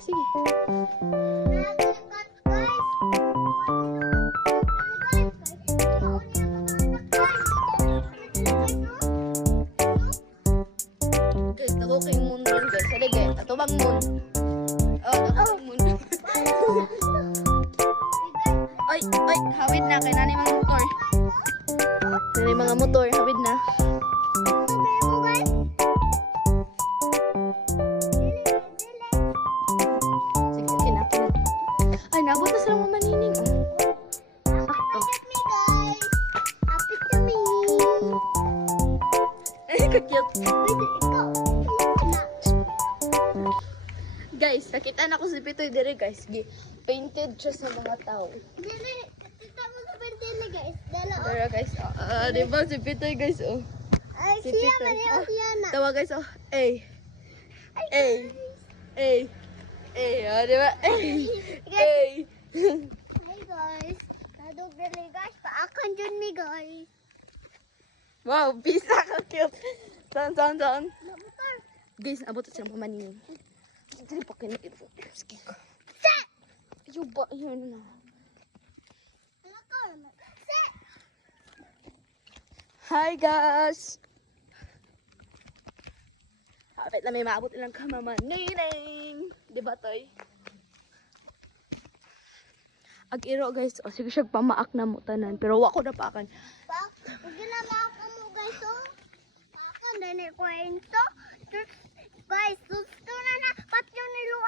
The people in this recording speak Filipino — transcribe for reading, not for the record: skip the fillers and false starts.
Sige. Guys, ako kay Moon ron guys. Sige, guys. Ato bang Moon? Oh, ako Moon. Oy, oy, hawid na kay nani mga motor. Nani mga motor, hawid na. Sige, kinapin. Ay, nabot na sila mga manining. Ay, ka-cute. Guys, nakita na ko si Pitoy dire guys. Painted siya sa mga tao. Pero guys, di ba si Pitoy guys, oh. Si Pitoy. Tawa guys, oh. Ay. Ay. Ay. Ay, di ba? Ay. Ay. Hi guys. Nadog dali guys. Paakan dyan mi guys. Wow, pisa ka cute. Saan? Guys, abot sa mga manining. Dili pa kayo ito. Sige ko. Ayaw ba? Ayaw na. Hi guys! Hapit na may maabot ilang kamamanining. Diba toy? Ag-iro guys. O sige siya pamaak na mo tanan. Pero wako na paakan. Huwag na maka mo guys oh. Paakan dali kwento. Guys, gusto na na. Pat yung niluan.